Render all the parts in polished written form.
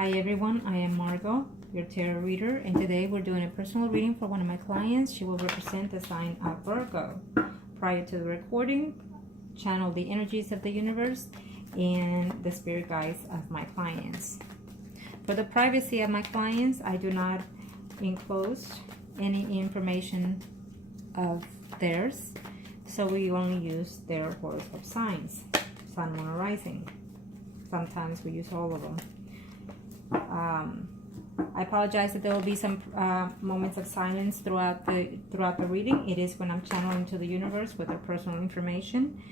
Hi everyone, I am Margo, your tarot reader, and today we're doing a personal reading for one of my clients. She will represent the sign of Virgo. Prior to the recording, channel the energies of the universe and the spirit guides of my clients. For the privacy of my clients, I do not enclose any information of theirs, so we only use their horoscope signs, sun, moon, or rising. Sometimes we use all of them. I apologize that there will be some moments of silence throughout the reading. It is when I'm channeling to the universe with their personal information.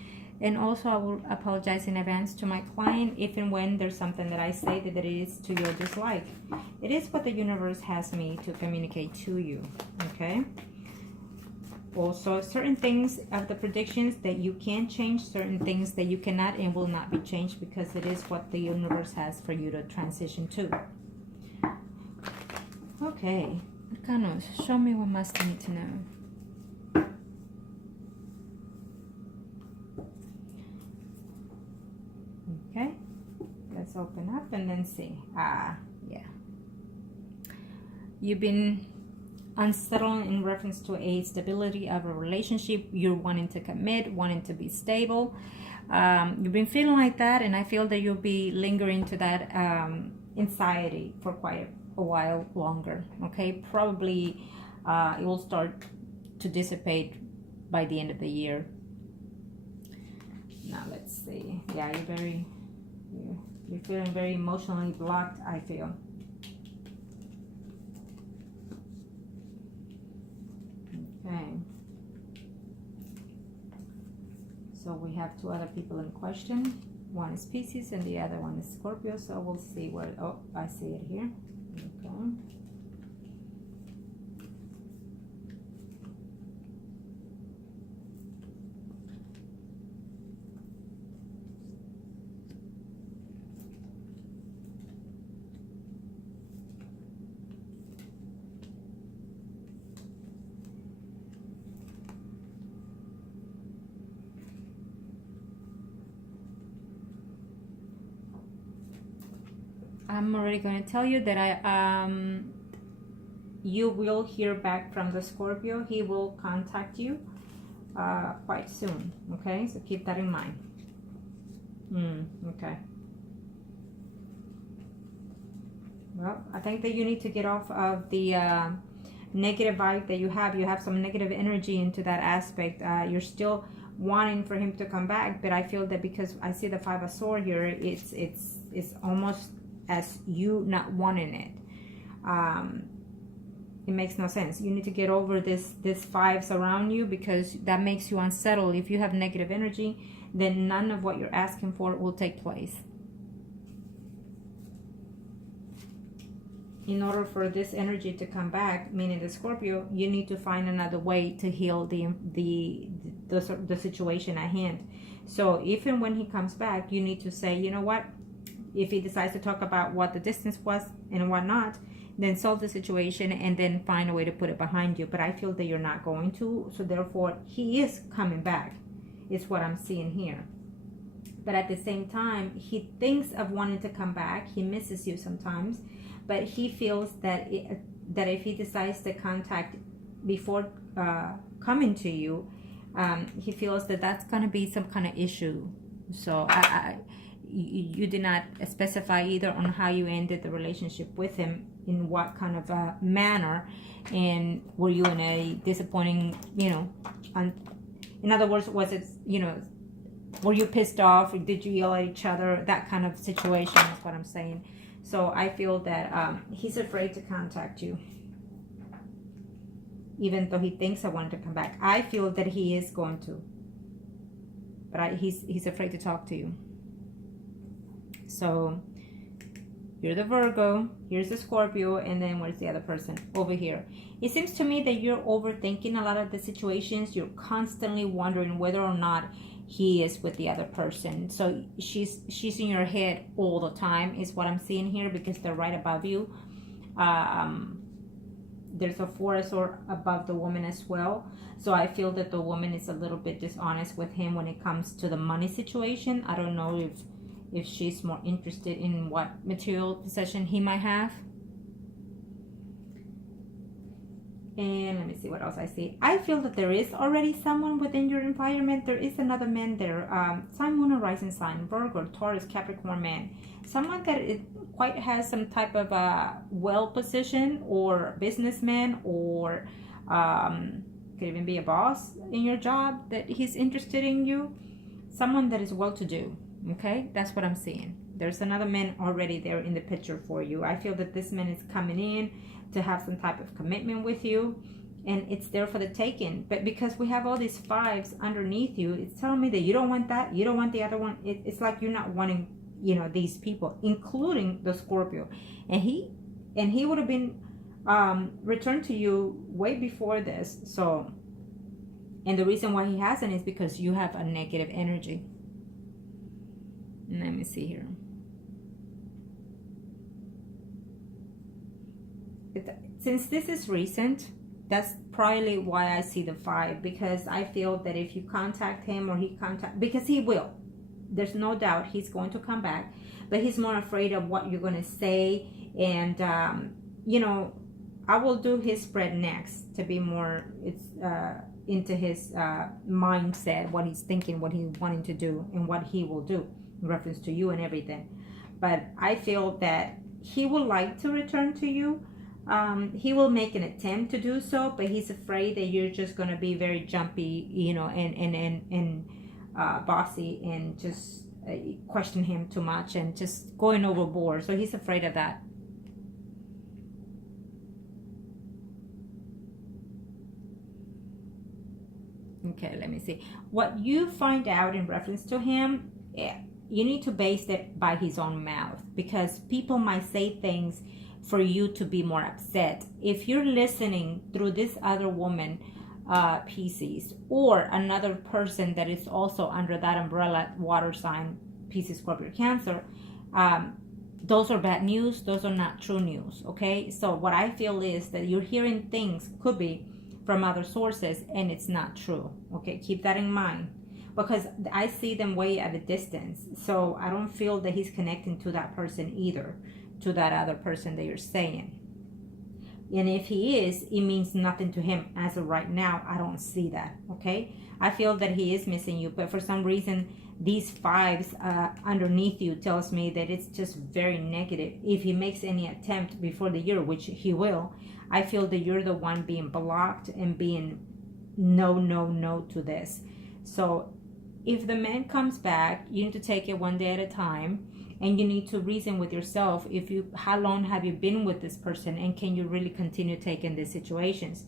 And also I will apologize in advance to my client if and when there's something that I say that it is to your dislike. It is what the universe has me to communicate to you, okay? Also, certain things of the predictions that you can change, certain things that you cannot and will not be changed, because it is what the universe has for you to transition to. Okay, Arcanos, show me what must I need to know. Okay, let's open up and then see. Yeah. You've been unsettled in reference to a stability of a relationship. You're wanting to commit, wanting to be stable. You've been feeling like that, and I feel that you'll be lingering to that anxiety for quite a while longer. Okay, probably it will start to dissipate by the end of the year. Now let's see. Yeah, you're feeling very emotionally blocked, I feel. Okay. So we have two other people in question. One is Pisces and the other one is Scorpio. So we'll see what, oh, I see it here. Okay. I'm already going to tell you that you will hear back from the Scorpio. He will contact you quite soon. Okay, so keep that in mind. Okay. Well, I think that you need to get off of the negative vibe that you have. You have some negative energy into that aspect. You're still wanting for him to come back, but I feel that because I see the Five of Swords here, it's almost as you not wanting it. It makes no sense. You need to get over this fives around you, because that makes you unsettled. If you have negative energy, then none of what you're asking for will take place. In order for this energy to come back, meaning the Scorpio, you need to find another way to heal the situation at hand. So if and when he comes back, you need to say, you know what? If he decides to talk about what the distance was and whatnot, then solve the situation and then find a way to put it behind you. But I feel that you're not going to, so therefore he is coming back, is what I'm seeing here. But at the same time, he thinks of wanting to come back. He misses you sometimes, but he feels that that if he decides to contact before coming to you, he feels that that's going to be some kind of issue. So you did not specify either on how you ended the relationship with him, in what kind of manner, and were you in a disappointing, in other words, was it, were you pissed off, or did you yell at each other? That kind of situation is what I'm saying. So I feel that he's afraid to contact you, even though he thinks I wanted to come back. I feel that he is going to, but he's afraid to talk to you. So you're the Virgo, here's the Scorpio, and then where's the other person? Over here. It seems to me that you're overthinking a lot of the situations. You're constantly wondering whether or not he is with the other person. So she's in your head all the time, is what I'm seeing here, because they're right above you. There's a Four of Swords above the woman as well. So I feel that the woman is a little bit dishonest with him when it comes to the money situation. I don't know if she's more interested in what material possession he might have. And let me see what else I see. I feel that there is already someone within your environment. There is another man there. Sun, moon, or rising sign. Virgo, Taurus, Capricorn man. Someone that quite has some type of well position or businessman, or could even be a boss in your job that he's interested in you. Someone that is well to do. Okay, that's what I'm seeing. There's another man already there in the picture for you. I feel that this man is coming in to have some type of commitment with you, and it's there for the taking. But because we have all these fives underneath you, it's telling me that you don't want that, you don't want the other one. It's like you're not wanting, you know, these people, including the Scorpio. And he would have been returned to you way before this. So, and the reason why he hasn't is because you have a negative energy. Let me see here. Since this is recent, that's probably why I see the 5, because I feel that if you contact him, or because he will, there's no doubt he's going to come back, but he's more afraid of what you're going to say. And you know, I will do his spread next to be more into his mindset, what he's thinking, what he's wanting to do, and what he will do in reference to you and everything. But I feel that he would like to return to you. He will make an attempt to do so, but he's afraid that you're just going to be very jumpy, you know, and bossy, and just question him too much and just going overboard. So he's afraid of that. Okay, let me see. What you find out in reference to him, you need to base it by his own mouth, because people might say things for you to be more upset. If you're listening through this other woman, Pisces, or another person that is also under that umbrella, water sign, Pisces, Scorpio, Cancer, those are bad news. Those are not true news. Okay, so what I feel is that you're hearing things, could be from other sources, and it's not true. Okay, keep that in mind, because I see them way at a distance. So I don't feel that he's connecting to that person either, to that other person that you're saying. And if he is, it means nothing to him as of right now. I don't see that. Okay, I feel that he is missing you, but for some reason these 5s underneath you tells me that it's just very negative. If he makes any attempt before the year, which he will, I feel that you're the one being blocked and being no to this. So if the man comes back, you need to take it one day at a time. And you need to reason with yourself, how long have you been with this person, and can you really continue taking these situations?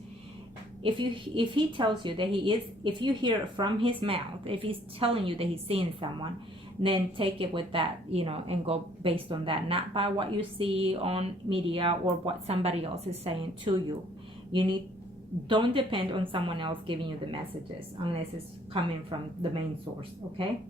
If he tells you that he is, if you hear from his mouth, if he's telling you that he's seeing someone, then take it with that, you know, and go based on that, not by what you see on media or what somebody else is saying to you. Don't depend on someone else giving you the messages unless it's coming from the main source. Okay,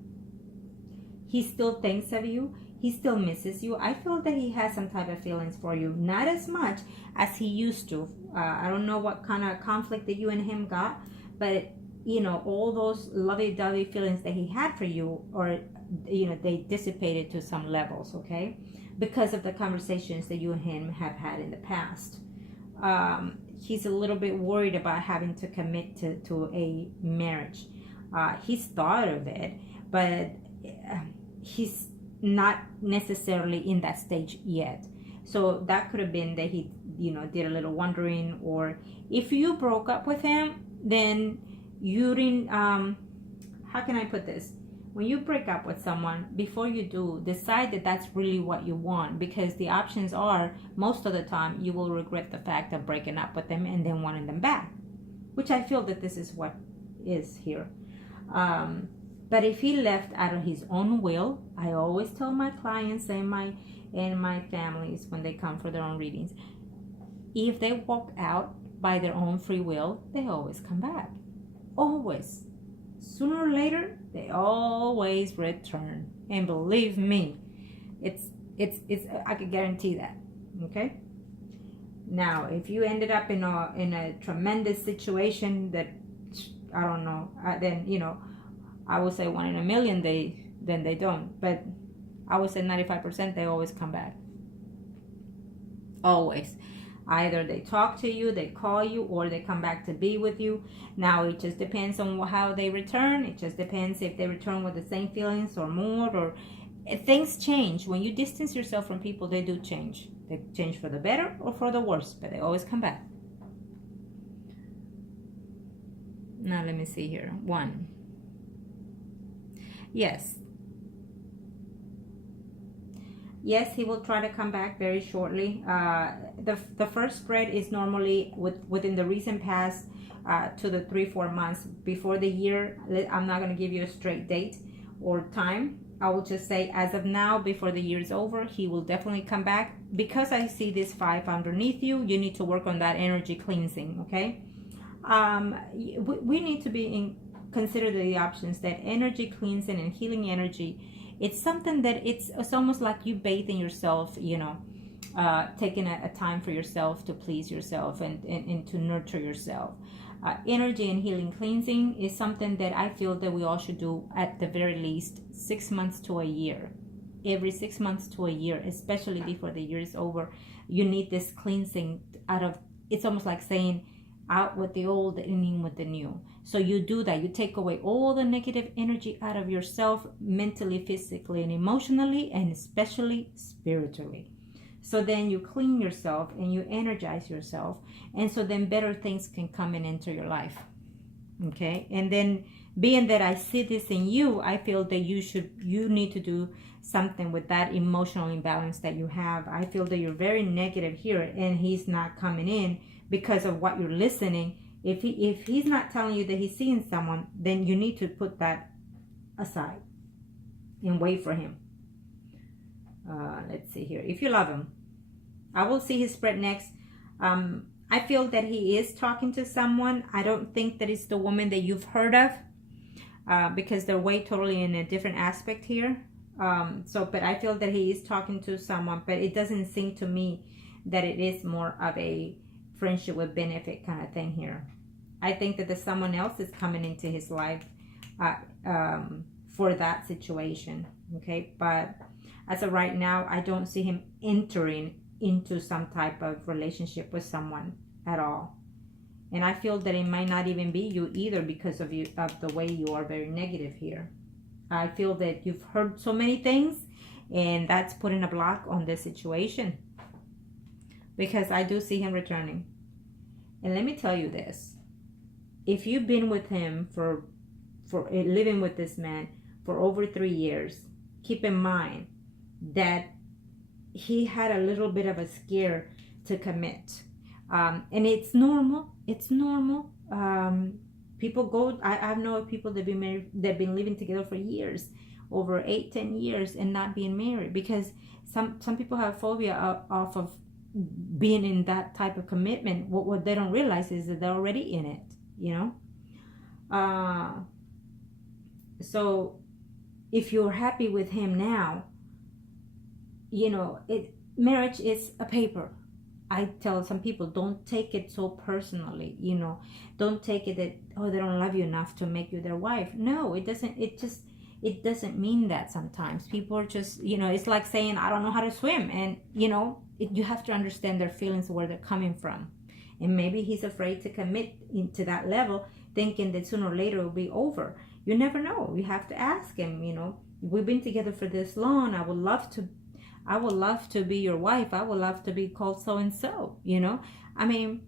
he still thinks of you. He still misses you. I feel that he has some type of feelings for you. Not as much as he used to. I don't know what kind of conflict that you and him got, but, you know, all those lovey-dovey feelings that he had for you, or, you know, they dissipated to some levels, okay? Because of the conversations that you and him have had in the past. He's a little bit worried about having to commit to a marriage. He's thought of it, but he's not necessarily in that stage yet. So that could have been that he, you know, did a little wondering, or if you broke up with him, then you didn't, how can I put this? When you break up with someone, before you do, decide that that's really what you want, because the options are, most of the time, you will regret the fact of breaking up with them and then wanting them back, which I feel that this is what is here. But if he left out of his own will, I always tell my clients and my families when they come for their own readings, if they walk out by their own free will, they always come back. Always. Sooner or later, they always return. And believe me, it's I can guarantee that. Okay? Now, if you ended up in a tremendous situation that, I don't know, then, you know, I would say 1 in a million, then they don't. But I would say 95%, they always come back. Always. Either they talk to you, they call you, or they come back to be with you. Now, it just depends on how they return. It just depends if they return with the same feelings or more, or things change. When you distance yourself from people, they do change. They change for the better or for the worse, but they always come back. Now, let me see here. 1. Yes. Yes, he will try to come back very shortly. The first spread is normally within the recent past to the 3-4 months before the year. I'm not going to give you a straight date or time. I will just say as of now, before the year is over, he will definitely come back. Because I see this 5 underneath you, you need to work on that energy cleansing, okay? We need to consider the options that energy cleansing and healing energy. It's something that it's almost like you bathing yourself, you know, taking a time for yourself to please yourself and to nurture yourself. Energy and healing cleansing is something that I feel that we all should do at the very least 6 months to a year. Every 6 months to a year, especially before the year is over, you need this cleansing out of, it's almost like saying out with the old and in with the new. So you do that. You take away all the negative energy out of yourself, mentally, physically, and emotionally, and especially spiritually. So then you clean yourself and you energize yourself. And so then better things can come and enter your life. Okay. And then being that I see this in you, I feel that you need to do something with that emotional imbalance that you have. I feel that you're very negative here and he's not coming in because of what you're listening. If he's not telling you that he's seeing someone, then you need to put that aside and wait for him. Let's see here. If you love him, I will see his spread next. I feel that he is talking to someone. I don't think that it's the woman that you've heard of, because they're way totally in a different aspect here. But I feel that he is talking to someone, but it doesn't seem to me that it is more of a friendship with benefit kind of thing here. I think that there's someone else is coming into his life for that situation. Okay, but as of right now, I don't see him entering into some type of relationship with someone at all. And I feel that it might not even be you either because of the way you are very negative here. I feel that you've heard so many things and that's putting a block on this situation, because I do see him returning. And let me tell you this. If you've been with him for living with this man for over 3 years, keep in mind that he had a little bit of a scare to commit. And it's normal. It's normal. People go, I know of people that been married, that been living together for years, over 8-10 years, and not being married, because some people have phobia off of being in that type of commitment. What they don't realize is that they're already in it, you know. So if you're happy with him now, you know, marriage is a paper. I tell some people, don't take it so personally, you know. Don't take it that, oh, they don't love you enough to make you their wife. No, it doesn't. It doesn't mean that sometimes. People are just, you know, it's like saying, I don't know how to swim. And, you know, you have to understand their feelings, where they're coming from. And maybe he's afraid to commit into that level, thinking that sooner or later it will be over. You never know. You have to ask him, you know, we've been together for this long. I would love to be your wife. I would love to be called so-and-so, you know. I mean,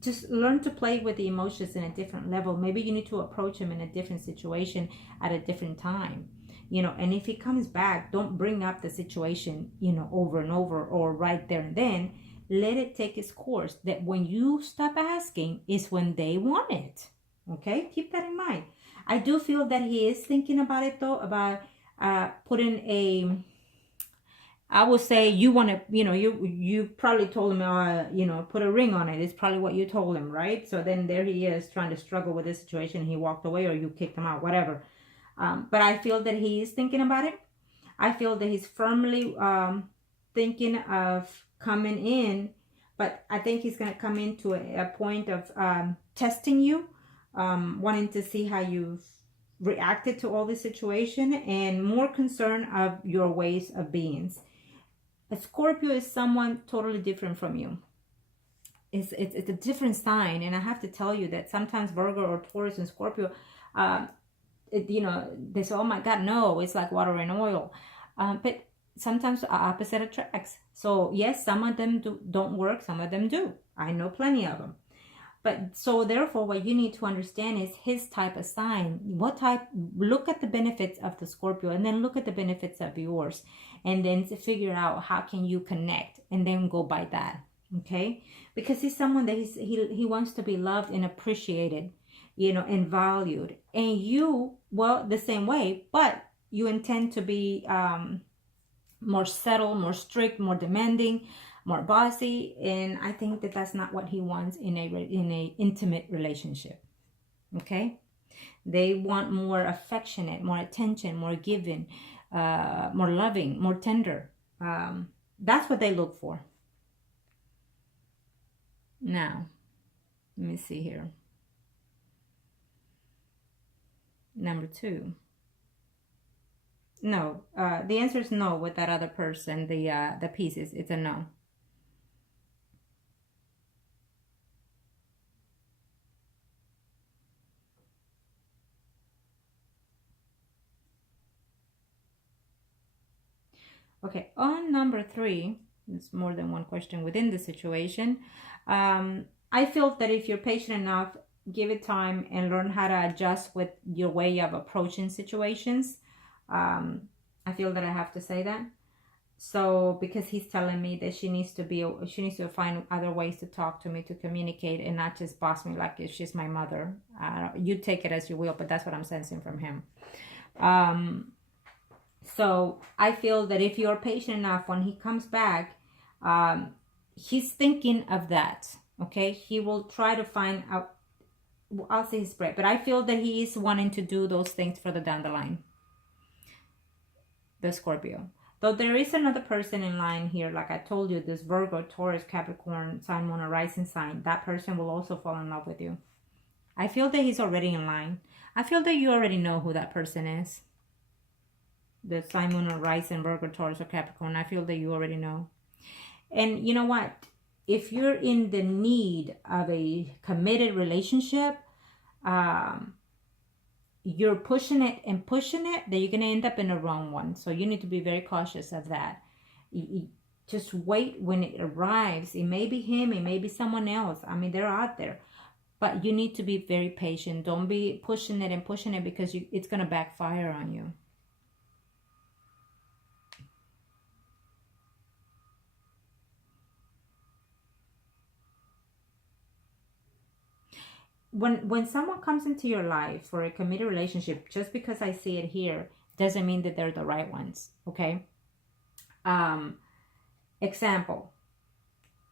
just learn to play with the emotions in a different level. Maybe you need to approach him in a different situation at a different time, you know. And if he comes back, don't bring up the situation, you know, over and over or right there and then. Let it take its course. That when you stop asking is when they want it. Okay, keep that in mind. I do feel that he is thinking about it though, about putting a, I would say you want to, you know, you probably told him, you know, put a ring on it. It's probably what you told him, right? So then there he is trying to struggle with this situation. He walked away or you kicked him out, whatever. But I feel that he is thinking about it. I feel that he's firmly thinking of coming in, but I think he's going to come into a point of testing you, wanting to see how you reacted to all this situation and more concerned of your ways of being. A Scorpio is someone totally different from you. It's a different sign, and I have to tell you that sometimes Virgo or Taurus and Scorpio, you know, they say, oh my God, no, it's like water and oil. But sometimes the opposite attracts. So yes, some of them don't work, some of them do. I know plenty of them. But so therefore, what you need to understand is his type of sign. What type? Look at the benefits of the Scorpio, and then look at the benefits of yours, and then to figure out how can you connect, and then go by that. Okay, because he's someone that he wants to be loved and appreciated, you know, and valued. And you, well, the same way, but you intend to be more settled, more strict, more demanding, more bossy, and I think that that's not what he wants in a intimate relationship. Okay, they want more affectionate, more attention, more giving, more loving, more tender. That's what they look for. Now, let me see here. Number 2. No, the answer is no with that other person. The pieces, it's a no. Okay, on number 3, there's more than one question within the situation. I feel that if you're patient enough, give it time and learn how to adjust with your way of approaching situations. I feel that I have to say that. So because he's telling me that she needs to find other ways to talk to me, to communicate, and not just boss me like if she's my mother. You take it as you will, but that's what I'm sensing from him. So I feel that if you're patient enough, when he comes back, he's thinking of that. Okay, he will try to find out. I'll say his spread, but I feel that he is wanting to do those things further down the line. The Scorpio. Though there is another person in line here, like I told you, this Virgo, Taurus, Capricorn, Sun, Moon, or Rising sign, that person will also fall in love with you. I feel that he's already in line. I feel that you already know who that person is. The Sun, Moon, or Rising, Virgo, Taurus, or Capricorn. I feel that you already know. And you know what? If you're in the need of a committed relationship, you're pushing it, that you're going to end up in the wrong one. So you need to be very cautious of that. Just wait when it arrives. It may be him, it may be someone else. I mean, they're out there. But you need to be very patient. Don't be pushing it because it's going to backfire on you. When someone comes into your life for a committed relationship, just because I see it here doesn't mean that they're the right ones. Okay. Example,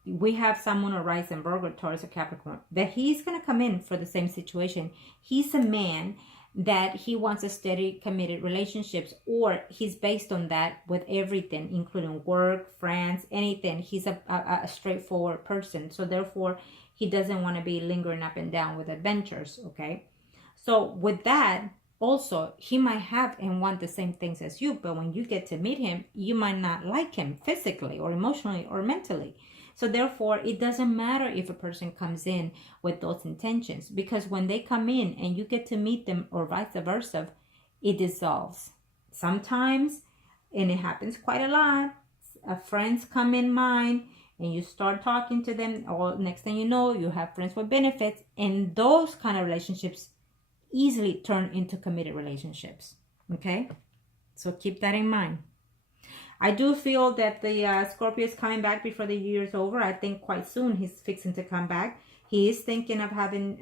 we have someone who Rising in Virgo, Taurus, or Capricorn, that he's going to come in for the same situation. He's a man that he wants a steady, committed relationships, or he's based on that with everything, including work, friends, anything. He's a straightforward person. So therefore, he doesn't want to be lingering up and down with adventures, okay? So with that, also, he might have and want the same things as you, but when you get to meet him, you might not like him physically or emotionally or mentally. So therefore, it doesn't matter if a person comes in with those intentions, because when they come in and you get to meet them or vice versa, it dissolves. Sometimes, and it happens quite a lot, friends come in mind, and you start talking to them, or next thing you know, you have friends with benefits, and those kind of relationships easily turn into committed relationships. Okay, so keep that in mind. I do feel that the Scorpio is coming back before the year is over. I think quite soon he's fixing to come back. He is thinking of having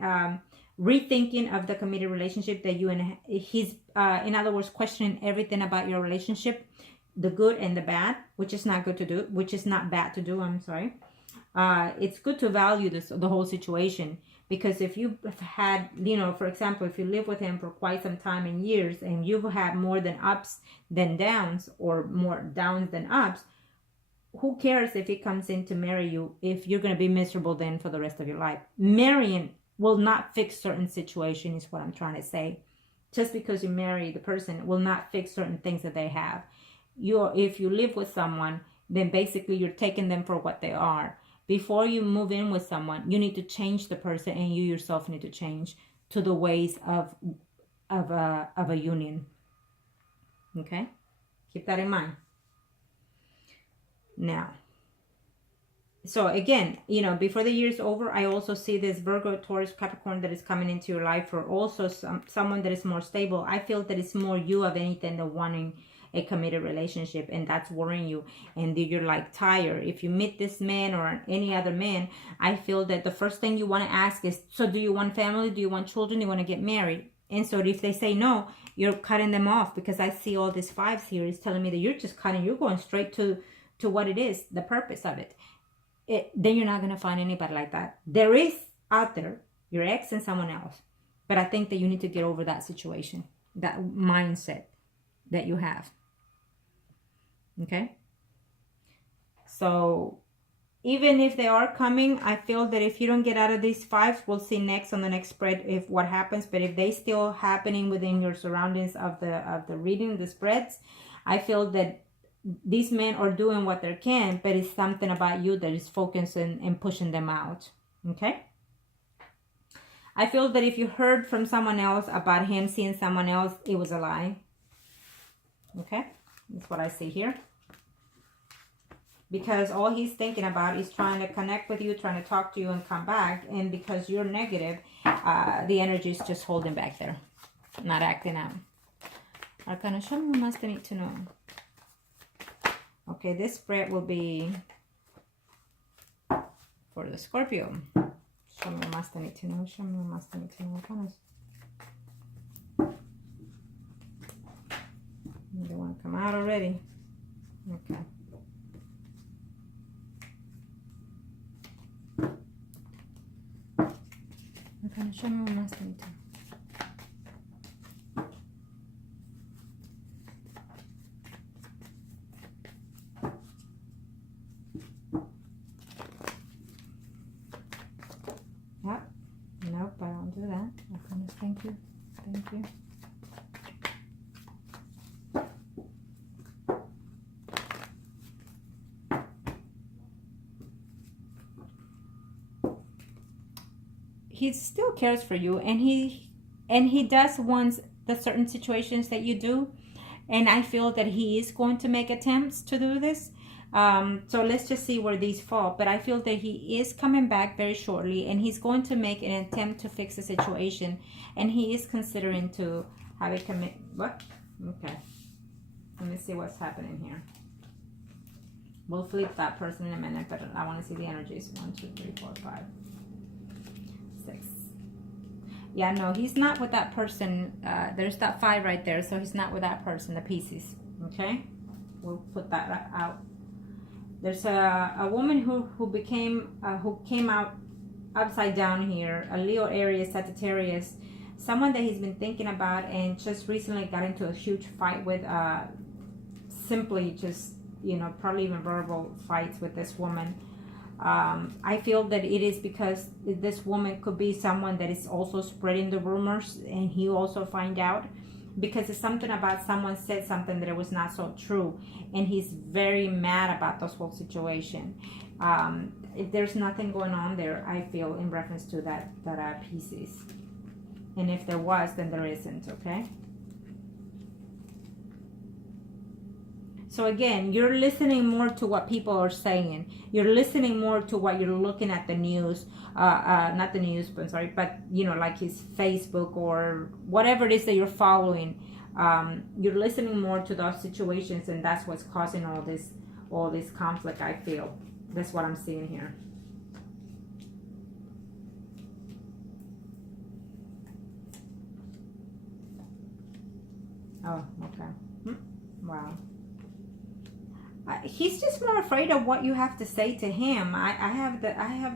rethinking of the committed relationship that you and he's in other words, questioning everything about your relationship, the good and the bad, which is not good to do, which is not bad to do. I'm sorry. It's good to value the whole situation, because if you've had, you know, for example, if you live with him for quite some time and years, and you've had more than ups than downs, or more downs than ups, who cares if he comes in to marry you if you're going to be miserable then for the rest of your life? Marrying will not fix certain situations, is what I'm trying to say. just because you marry the person will not fix certain things that they have. If you live with someone, then basically you're taking them for what they are. Before you move in with someone, you need to change the person, and you yourself need to change to the ways of a union. Okay? Keep that in mind. Now, so again, you know, before the year is over, I also see this Virgo, Taurus, Capricorn that is coming into your life, or also someone that is more stable. I feel that it's more you of anything than wanting a committed relationship, and that's worrying you, and you're like tired. If you meet this man or any other man, I feel that the first thing you want to ask is, so do you want family? Do you want children? Do you want to get married? And so if they say no, you're cutting them off, because I see all these fives here is telling me that you're just cutting, you're going straight to what it is, the purpose of it. Then you're not going to find anybody like that. There is out there your ex and someone else, but I think that you need to get over that situation, that mindset that you have. Okay, so even if they are coming, I feel that if you don't get out of these fives, we'll see next on the next spread if what happens. But if they still happening within your surroundings of the reading, the spreads, I feel that these men are doing what they can, but it's something about you that is focusing and pushing them out. Okay, I feel that if you heard from someone else about him seeing someone else, it was a lie. Okay, that's what I see here. Because all he's thinking about is trying to connect with you, trying to talk to you and come back. And because you're negative, the energy is just holding back there, not acting out. Arcana, show me what must I need to know. Okay, this spread will be for the Scorpio. Show me what must I need to know. Show me what must I need to know. Arcanas. They want to come out already. Okay. Okay, show me what must I need to know. Yep. Nope, I don't do that. Okay, thank you. Thank you. He still cares for you, and he does want the certain situations that you do, and I feel that he is going to make attempts to do this. So let's just see where these fall. But I feel that he is coming back very shortly, and he's going to make an attempt to fix the situation, and he is considering to have a commit. What? Okay. Let me see what's happening here. We'll flip that person in a minute, but I want to see the energies. 1, 2, 3, 4, 5. 6. Yeah, no, he's not with that person. There's that 5 right there, so he's not with that person, the Pisces. Okay, we'll put that out. There's a woman who came out upside down here, a Leo, Aries, Sagittarius, someone that he's been thinking about and just recently got into a huge fight with, simply just, you know, probably even verbal fights with this woman. I feel that it is because this woman could be someone that is also spreading the rumors, and he also find out, because it's something about someone said something that it was not so true, and he's very mad about this whole situation. If there's nothing going on there, I feel, in reference to that Pisces, and if there was, then there isn't. Okay. So again, you're listening more to what people are saying. You're listening more to what you're looking at the news, not the news, but sorry, but you know, like his Facebook or whatever it is that you're following. You're listening more to those situations, and that's what's causing all this conflict. I feel that's what I'm seeing here. Oh, okay. Wow. He's just more afraid of what you have to say to him. I have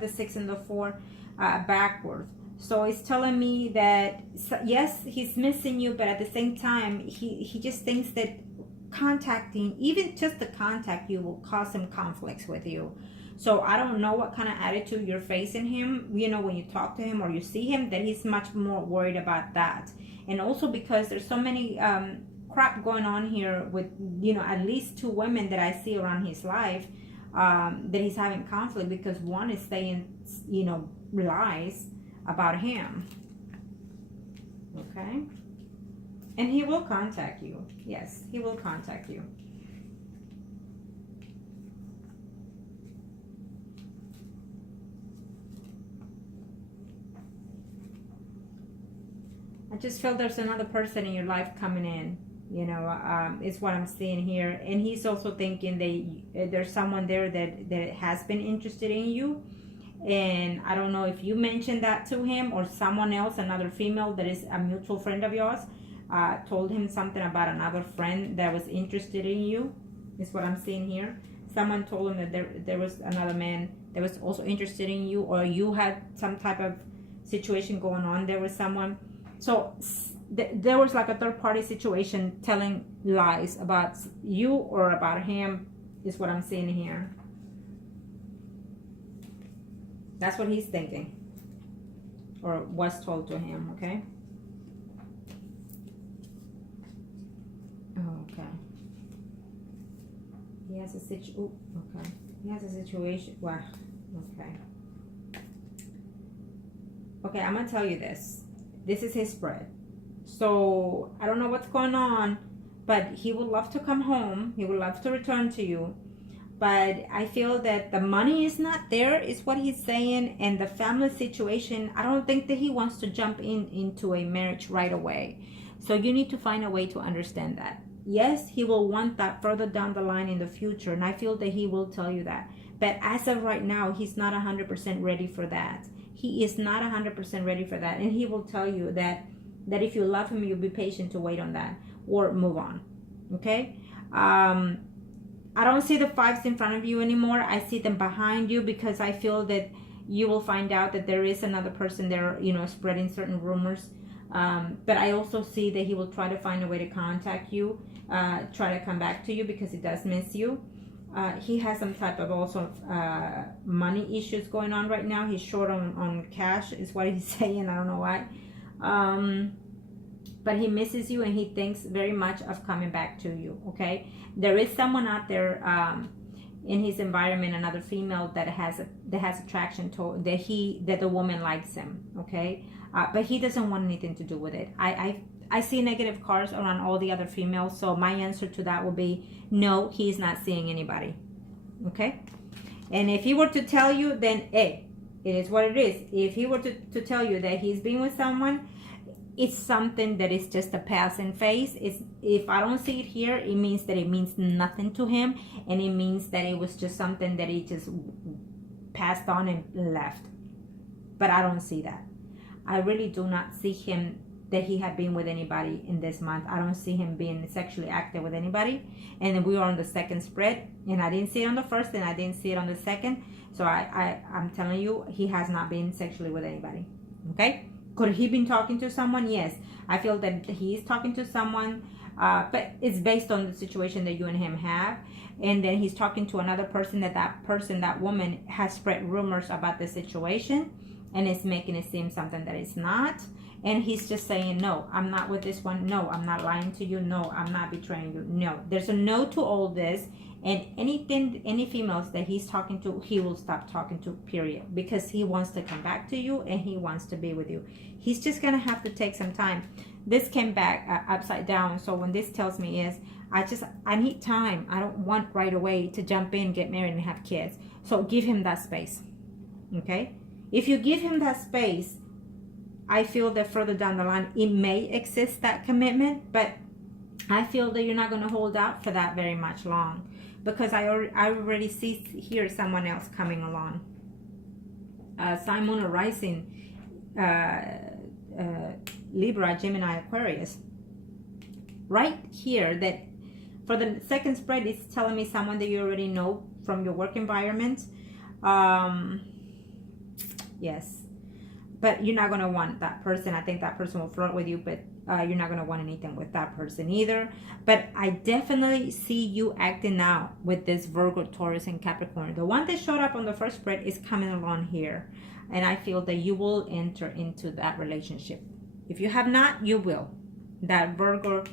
the 6 and the 4 backwards. So it's telling me that yes, he's missing you, but at the same time, he just thinks that contacting, even just the contact you, will cause some conflicts with you. So I don't know what kind of attitude you're facing him, you know, when you talk to him or you see him, that he's much more worried about that. And also because there's so many crap going on here with, you know, at least 2 women that I see around his life, that he's having conflict, because one is saying, you know, lies about him. Okay. And he will contact you. Yes, he will contact you. I just feel there's another person in your life coming in, you know, is what I'm seeing here. And he's also thinking that there's someone there that has been interested in you. And I don't know if you mentioned that to him, or someone else, another female that is a mutual friend of yours, told him something about another friend that was interested in you, is what I'm seeing here. Someone told him that there was another man that was also interested in you, or you had some type of situation going on there with someone. So there was like a third party situation telling lies about you or about him, is what I'm seeing here. That's what he's thinking, or was told to him. Okay. Okay. He has a situation. Okay. He has a situation. Wow. Okay. Okay, I'm gonna tell you this. This is his spread. So I don't know what's going on, but he would love to come home. He would love to return to you. But I feel that the money is not there, is what he's saying. And the family situation, I don't think that he wants to jump into a marriage right away. So you need to find a way to understand that. Yes, he will want that further down the line in the future. And I feel that he will tell you that. But as of right now, he's not 100% ready for that. He is not 100% ready for that. And he will tell you that if you love him, you'll be patient to wait on that or move on. Okay? I don't see the 5s in front of you anymore. I see them behind you, because I feel that you will find out that there is another person there, you know, spreading certain rumors. But I also see that he will try to find a way to contact you, try to come back to you, because he does miss you. He has some type of also money issues going on right now. He's short on cash, is what he's saying. I don't know why. But he misses you, and he thinks very much of coming back to you. Okay, there is someone out there in his environment, another female that has attraction to that the woman likes him. Okay, but he doesn't want anything to do with it. I see negative cards around all the other females, so my answer to that will be no. He's not seeing anybody. Okay, and if he were to tell you, then hey, it is what it is. If he were to tell you that he's been with someone, it's something that is just a passing phase. If I don't see it here, it means that it means nothing to him, and it means that it was just something that he just passed on and left. But I don't see that. I really do not see him that he had been with anybody in this month. I don't see him being sexually active with anybody. And we are on the second spread, and I didn't see it on the first, and I didn't see it on the second. So I'm telling you, he has not been sexually with anybody. Okay? Could he been talking to someone? Yes. I feel that he is talking to someone, but it's based on the situation that you and him have. And then he's talking to another person, that woman has spread rumors about the situation, and it's making it seem something that it's not. And he's just saying, no, I'm not with this one. No, I'm not lying to you. No, I'm not betraying you. No, there's a no to all this. And any females that he's talking to, he will stop talking to, period. Because he wants to come back to you, and he wants to be with you. He's just going to have to take some time. This came back upside down. So when this tells me is, I need time. I don't want right away to jump in, get married, and have kids. So give him that space. Okay? If you give him that space, I feel that further down the line, it may exist, that commitment, but I feel that you're not going to hold out for that very much long, because I already see here someone else coming along. Sun, Moon, or Rising, Libra, Gemini, Aquarius. Right here, that for the second spread, it's telling me someone that you already know from your work environment. Yes. But you're not going to want that person. I think that person will flirt with you, but you're not going to want anything with that person either. But I definitely see you acting out with this Virgo, Taurus, and Capricorn. The one that showed up on the first spread is coming along here. And I feel that you will enter into that relationship. If you have not, you will. That Virgo,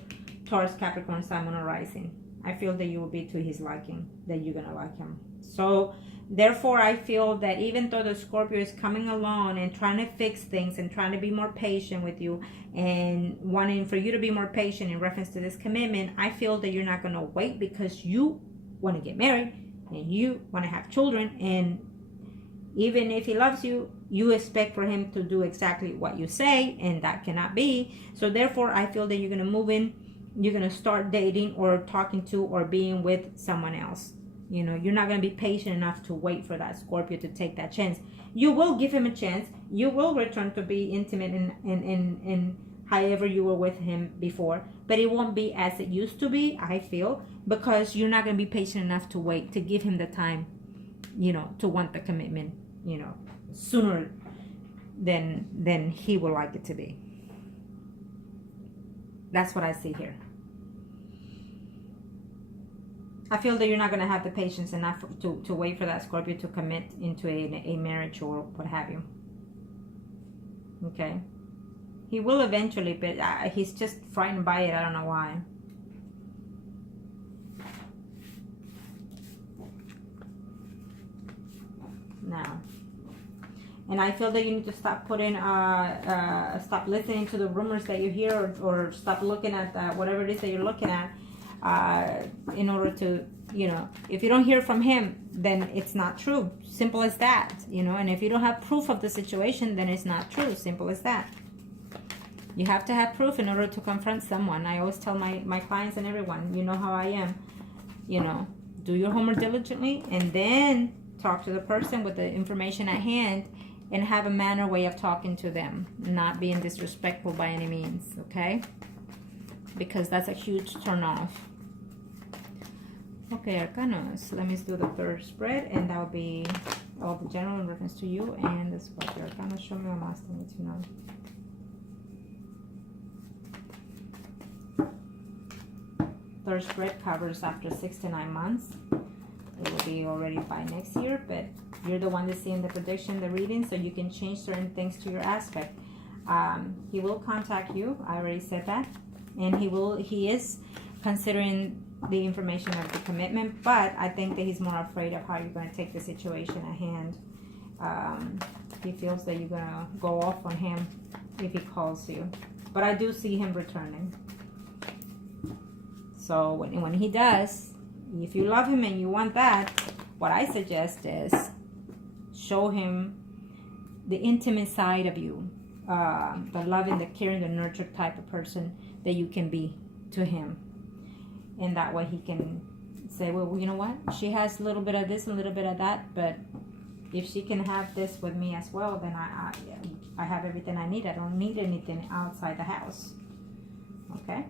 Taurus, Capricorn, Sun, Moon, or Rising. I feel that you will be to his liking, that you're going to like him. So therefore, I feel that even though the Scorpio is coming along and trying to fix things and trying to be more patient with you and wanting for you to be more patient in reference to this commitment, I feel that you're not going to wait because you want to get married and you want to have children. And even if he loves you, you expect for him to do exactly what you say, and that cannot be. So therefore, I feel that you're going to move in, you're going to start dating or talking to or being with someone else. You know, you're not going to be patient enough to wait for that Scorpio to take that chance. You will give him a chance. You will return to be intimate in however you were with him before. But it won't be as it used to be, I feel, because you're not going to be patient enough to wait, to give him the time, you know, to want the commitment, you know, sooner than he would like it to be. That's what I see here. I feel that you're not going to have the patience enough to wait for that Scorpio to commit into a marriage or what have you. Okay? He will eventually, but he's just frightened by it. I don't know why. Now. And I feel that you need to stop putting, stop listening to the rumors that you hear, or stop looking at whatever it is that you're looking at. In order to, you know, if you don't hear from him, then it's not true. Simple as that, you know. And if you don't have proof of the situation, then it's not true. Simple as that. You have to have proof in order to confront someone. I always tell my clients and everyone, you know how I am, you know, do your homework diligently and then talk to the person with the information at hand and have a manner way of talking to them, not being disrespectful by any means, okay? Because that's a huge turn off. Okay, Arcanos. Let me do the third spread, and that will be all the general in reference to you and the Scorpio. Arcanos, show me what I still need to know. Third spread covers after 6 to 9 months. It will be already by next year, but you're the one that's seeing the prediction, the reading, so you can change certain things to your aspect. He will contact you. I already said that. And he is considering the information of the commitment, but I think that he's more afraid of how you're going to take the situation at hand. He feels that you're going to go off on him if he calls you. But I do see him returning. So when he does, if you love him and you want that, what I suggest is show him the intimate side of you, the loving, the caring, the nurture type of person that you can be to him. And that way he can say, well, you know what? She has a little bit of this and a little bit of that, but if she can have this with me as well, then I have everything I need. I don't need anything outside the house. Okay?